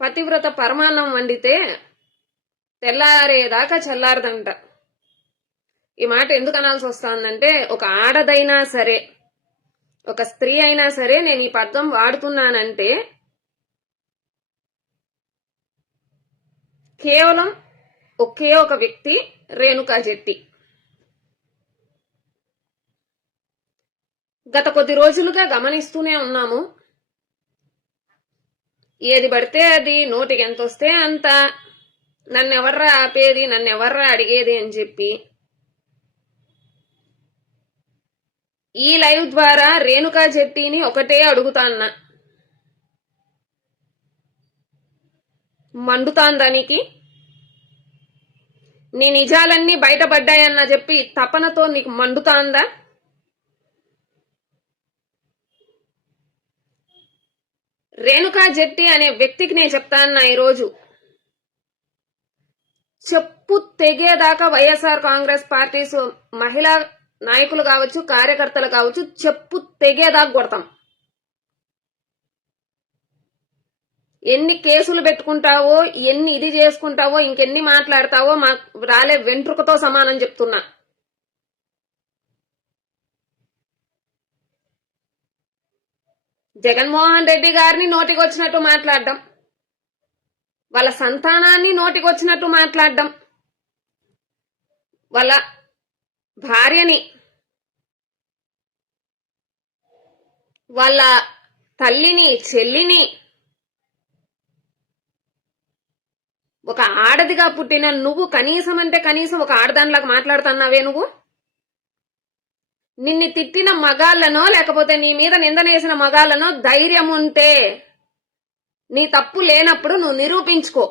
పతివ్రత పరమాన్నం వండితే తెల్లారేదాకా చల్లారదంట. ఈ మాట ఎందుకు అనాల్సి వస్తుందంటే, ఒక ఆడదైనా సరే, ఒక స్త్రీ అయినా సరే నేను ఈ పదం వాడుతున్నానంటే కేవలం ఒకే ఒక వ్యక్తి, రేణుకా జెట్టి. గత కొద్ది రోజులుగా గమనిస్తూనే ఉన్నాము. ఏది పడితే అది, నోటికి ఎంత వస్తే అంత, నన్నెవర్రా ఆపేది, నన్నెవర్రా అడిగేది అని చెప్పి ఈ లైవ్ ద్వారా రేణుకా జెట్టిని ఒకటే అడుగుతాన్నా, మండుతాందానికి నీ నిజాలన్నీ బయటపడ్డాయన్న చెప్పి తపనతో నీకు మండుతాందా? రేణుకా జెట్టి అనే వ్యక్తికి నేను చెప్తాను ఈరోజు, చెప్పు తెగేదాకా వైఎస్ఆర్ కాంగ్రెస్ పార్టీ మహిళా నాయకులు కావచ్చు, కార్యకర్తలు కావచ్చు, చెప్పు తెగేదాకా కొడతాం. ఎన్ని కేసులు పెట్టుకుంటావో, ఎన్ని ఇది చేసుకుంటావో, ఇంకెన్ని మాట్లాడతావో మాకు రాలే వెంట్రుకతో సమానం చెప్తున్నా. జగన్మోహన్ రెడ్డి గారిని నోటికి వచ్చినట్టు మాట్లాడడం, వాళ్ళ సంతానాన్ని నోటికి వచ్చినట్టు మాట్లాడడం, వాళ్ళ భార్యని, వాళ్ళ తల్లిని, చెల్లిని, ఒక ఆడదిగా పుట్టిన నువ్వు కనీసం అంటే కనీసం ఒక ఆడదానిలాగా మాట్లాడుతున్నావే నువ్వు? నిన్ను తిట్టిన మగాళ్ళనో లేకపోతే నీ మీద నిందనేసిన మగాళ్ళనో ధైర్యం ఉంటే నీ తప్పు లేనప్పుడు నువ్వు నిరూపించుకో.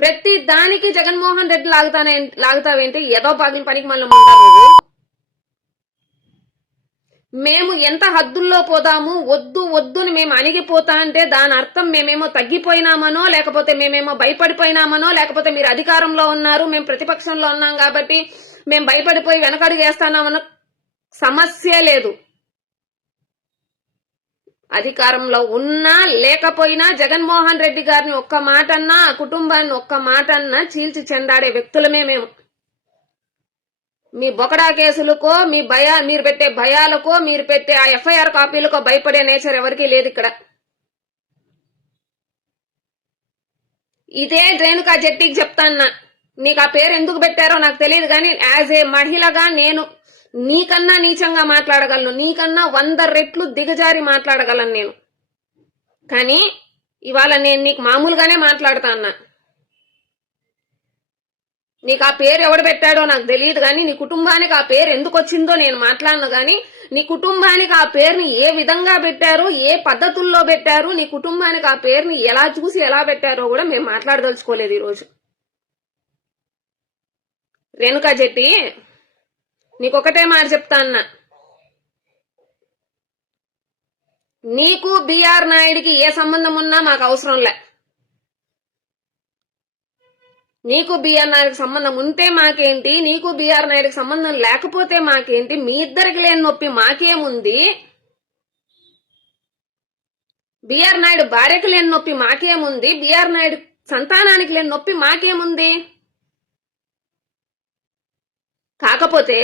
ప్రతి దానికి జగన్మోహన్ రెడ్డి లాగుతావేంటి? ఏదో పగిలి పనికి మళ్ళీ నువ్వు. మేము ఎంత హద్దుల్లో పోదాము, వద్దు వద్దుని మేము అణిగిపోతా అంటే దాని అర్థం మేమేమో తగ్గిపోయినామనో, లేకపోతే మేమేమో భయపడిపోయినామనో, లేకపోతే మీరు అధికారంలో ఉన్నారు మేము ప్రతిపక్షంలో ఉన్నాం కాబట్టి మేము భయపడిపోయి వెనకడుగేస్తామన్న సమస్య లేదు. అధికారంలో ఉన్నా లేకపోయినా జగన్మోహన్ రెడ్డి గారిని ఒక్క మాటన్నా, ఆ కుటుంబాన్ని ఒక్క మాటన్నా చీల్చి చెందాడే వ్యక్తులమే మేము. మీ బొకడా కేసులకో, మీరు పెట్టే భయాలకో, మీరు పెట్టే ఆ ఎఫ్ఐఆర్ కాపీలకో భయపడే నేచర్ ఎవరికీ లేదు ఇక్కడ. ఇదే రేణుకా జెట్టికి చెప్తాన్నా, నీకు ఆ పేరు ఎందుకు పెట్టారో నాకు తెలియదు కానీ యాజ్ ఏ మహిళగా నేను నీకన్నా నీచంగా మాట్లాడగలను, నీకన్నా 100 రెట్లు దిగజారి మాట్లాడగలను నేను. కానీ ఇవాళ నేను నీకు మామూలుగానే మాట్లాడుతాన్నా. నీకు ఆ పేరు ఎవడు పెట్టాడో నాకు తెలియదు కానీ నీ కుటుంబానికి ఆ పేరు ఎందుకు వచ్చిందో నేను మాట్లాడను కానీ నీ కుటుంబానికి ఆ పేరుని ఏ విధంగా పెట్టారు, ఏ పద్ధతుల్లో పెట్టారు, నీ కుటుంబానికి ఆ పేరుని ఎలా చూసి ఎలా పెట్టారో కూడా మేము మాట్లాడదలుచుకోలేదు ఈరోజు. రేణుకా జెట్టి, నీకొకటే మాట చెప్తా అన్నా, నీకు బిఆర్ నాయుడికి ఏ సంబంధం ఉన్నా మాకు అవసరం లే. నీకు బిఆర్ నాయుడికి సంబంధం ఉంటే మాకేంటి, నీకు బిఆర్ నాయుడికి సంబంధం లేకపోతే మాకేంటి, మీ ఇద్దరికి లేని నొప్పి మాకేముంది, బిఆర్ నాయుడు భార్యకి లేని నొప్పి మాకేముంది, బిఆర్ నాయుడు సంతానానికి లేని నొప్పి మాకేముంది. కాకపోతే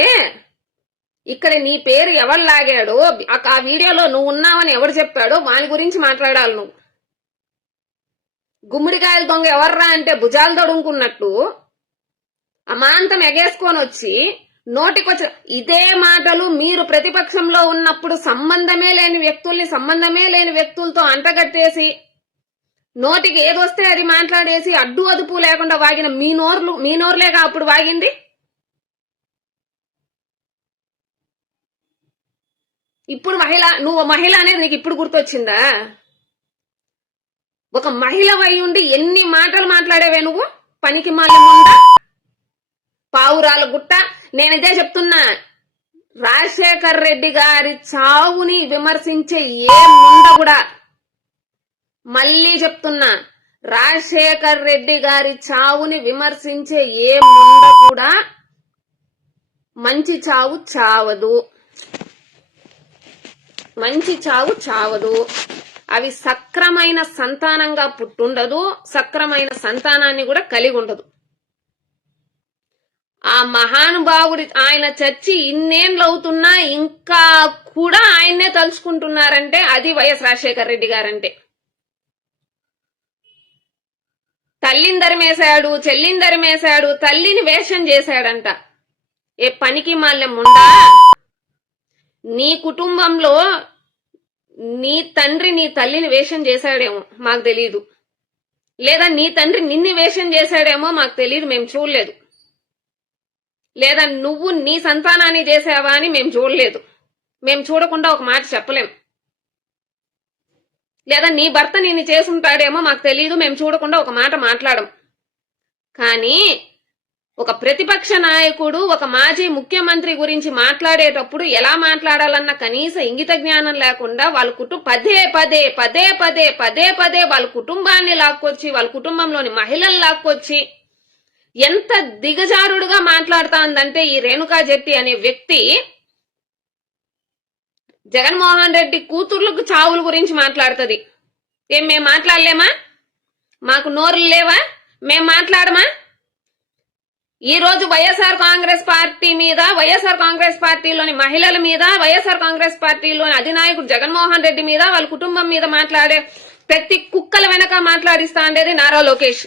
ఇక్కడ నీ పేరు ఎవరు లాగాడో, ఆ వీడియోలో నువ్వు ఉన్నావని ఎవరు చెప్పాడో వాని గురించి మాట్లాడాలి నువ్వు. గుమ్మడికాయల దొంగ ఎవర్రా అంటే భుజాలు తడుముకున్నట్టు అమాంతం ఎగేసుకొని వచ్చి నోటికొచ్చి ఇదే మాటలు మీరు ప్రతిపక్షంలో ఉన్నప్పుడు సంబంధమే లేని వ్యక్తులతో అంటగట్టేసి నోటికి ఏదొస్తే అది మాట్లాడేసి అడ్డు అదుపు లేకుండా వాగిన మీ నోర్లేగా అప్పుడు వాగింది. ఇప్పుడు నువ్వు మహిళ అనేది నీకు ఇప్పుడు గుర్తొచ్చిందా? ఒక మహిళ వై ఉండి ఎన్ని మాటలు మాట్లాడేవే నువ్వు, పనికి మాలి ముందా, పావురాల గుట్ట. నేనిదే చెప్తున్నా, రాజశేఖర్ రెడ్డి గారి చావుని విమర్శించే ఏ ముండ కూడా, మళ్ళీ చెప్తున్నా, రాజశేఖర్ రెడ్డి గారి చావుని విమర్శించే ఏ ముండ కూడా మంచి చావు చావదు, మంచి చావు చావదు. అవి సక్రమైన సంతానంగా పుట్టుండదు, సక్రమైన సంతానాన్ని కూడా కలిగి ఉండదు. ఆ మహానుభావుడి ఆయన చచ్చి ఇన్నేళ్ళు అవుతున్నా ఇంకా కూడా ఆయన్నే తలుచుకుంటున్నారంటే అది వైఎస్ రాజశేఖర రెడ్డి గారంటే. తల్లిని ధర్మేశాడు, చెల్లిని ధర్మేశాడు, తల్లిని వేషం చేశాడంట. ఏ పనికి మాల్యం ఉండా? నీ కుటుంబంలో నీ తండ్రి నీ తల్లిని వేషం చేశాడేమో మాకు తెలీదు, లేదా నీ తండ్రి నిన్ను వేషం చేశాడేమో మాకు తెలియదు, మేము చూడలేదు. లేదా నువ్వు నీ సంతానాన్ని చేసావా అని మేము చూడలేదు, మేము చూడకుండా ఒక మాట చెప్పలేం. లేదా నీ భర్త నిన్ను చేసుంటాడేమో మాకు తెలియదు, మేము చూడకుండా ఒక మాట మాట్లాడం. కానీ ఒక ప్రతిపక్ష నాయకుడు ఒక మాజీ ముఖ్యమంత్రి గురించి మాట్లాడేటప్పుడు ఎలా మాట్లాడాలన్న కనీస ఇంగిత జ్ఞానం లేకుండా వాళ్ళ పదే పదే పదే పదే పదే పదే వాళ్ళ కుటుంబాన్ని లాక్కొచ్చి, వాళ్ళ కుటుంబంలోని మహిళలు లాక్కొచ్చి ఎంత దిగజారుడుగా మాట్లాడుతాందంటే ఈ రేణుకా జెట్టి అనే వ్యక్తి జగన్మోహన్ రెడ్డి కూతుర్లకు చావుల గురించి మాట్లాడుతుంది. ఏం మేము మాట్లాడలేమా? మాకు నోరులు లేవా? మేం మాట్లాడమా? ఈ రోజు వైఎస్ఆర్ కాంగ్రెస్ పార్టీ మీద, వైఎస్ఆర్ కాంగ్రెస్ పార్టీలోని మహిళల మీద, వైఎస్ఆర్ కాంగ్రెస్ పార్టీలోని అధినాయకుడు జగన్మోహన్ రెడ్డి మీద, వాళ్ళ కుటుంబం మీద మాట్లాడే ప్రతి కుక్కల వెనక మాట్లాడిస్తా ఉండేది నారా లోకేష్,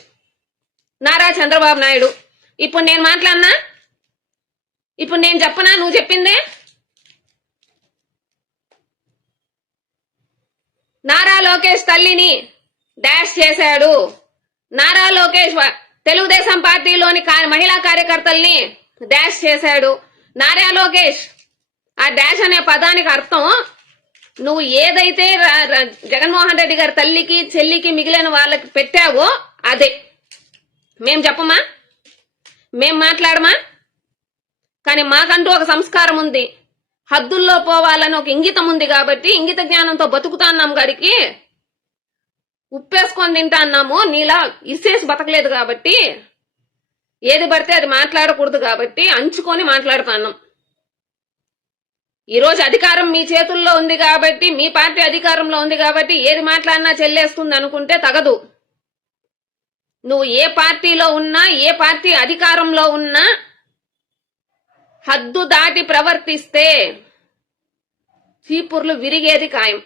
నారా చంద్రబాబు నాయుడు. ఇప్పుడు నేను మాట్లాడినా? ఇప్పుడు నేను చెప్పనా? నువ్వు చెప్పిందే. నారా లోకేష్ తల్లిని డాష్ చేశాడు, నారా లోకేష్ తెలుగుదేశం పార్టీలోని మహిళా కార్యకర్తల్ని డాష్ చేశాడు. నారా లోకేష్ ఆ డాష్ అనే పదానికి అర్థం నువ్వు ఏదైతే జగన్మోహన్ రెడ్డి గారి తల్లికి చెల్లికి మిగిలిన వాళ్ళకి పెట్టావో అదే. మేం చెప్పమా? మేం మాట్లాడమా? కానీ మాకంటూ ఒక సంస్కారం ఉంది, హద్దుల్లో పోవాలని ఒక ఇంగితం ఉంది కాబట్టి ఇంగిత జ్ఞానంతో బతుకుతాన్నాం. గడికి ఉప్పేసుకొని తింటాన్నాము, నీలా ఇసేసి బతకలేదు కాబట్టి, ఏది పడితే అది మాట్లాడకూడదు కాబట్టి అంచుకొని మాట్లాడుతున్నాం. ఈరోజు అధికారం మీ చేతుల్లో ఉంది కాబట్టి, మీ పార్టీ అధికారంలో ఉంది కాబట్టి ఏది మాట్లాడినా చెల్లేస్తుంది అనుకుంటే తగదు. నువ్వు ఏ పార్టీలో ఉన్నా, ఏ పార్టీ అధికారంలో ఉన్నా హద్దు దాటి ప్రవర్తిస్తే చీపుర్లు విరిగేది ఖాయం.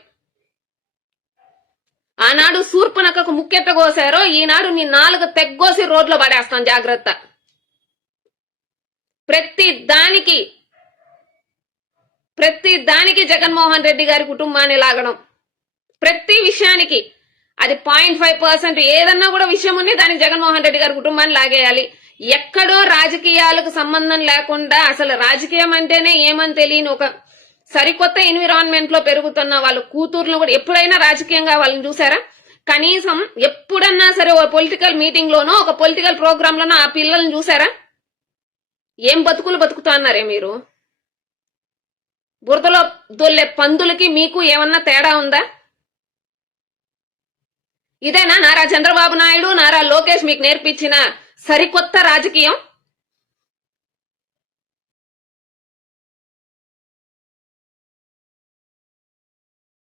ఆనాడు శూర్పణఖకు ముక్కెట్ట కోసారో ఈనాడు నీ నాలుగు తెగ్గోసి రోడ్లో పడేస్తాం, జాగ్రత్త. ప్రతి దానికి జగన్మోహన్ రెడ్డి గారి కుటుంబాన్ని లాగడం, ప్రతి విషయానికి. అది 0.5% ఏదన్నా కూడా విషయం ఉంది దానికి జగన్మోహన్ రెడ్డి గారి కుటుంబాన్ని లాగేయాలి. ఎక్కడో రాజకీయాలకు సంబంధం లేకుండా, అసలు రాజకీయం అంటేనే ఏమని తెలియని ఒక సరికొత్త ఎన్విరాన్మెంట్ లో పెరుగుతున్న వాళ్ళ కూతుర్లు కూడా ఎప్పుడైనా రాజకీయంగా వాళ్ళని చూసారా? కనీసం ఎప్పుడన్నా సరే ఒక పొలిటికల్ మీటింగ్ లోనో ఒక పొలిటికల్ ప్రోగ్రామ్ లోనో ఆ పిల్లల్ని చూసారా? ఏం బతుకులు బతుకుతున్నారే మీరు? బురదలో దొల్లే పందులకి మీకు ఏమన్నా తేడా ఉందా? ఇదేనా నారా చంద్రబాబు నాయుడు, నారా లోకేష్ మీకు నేర్పించిన సరికొత్త రాజకీయం?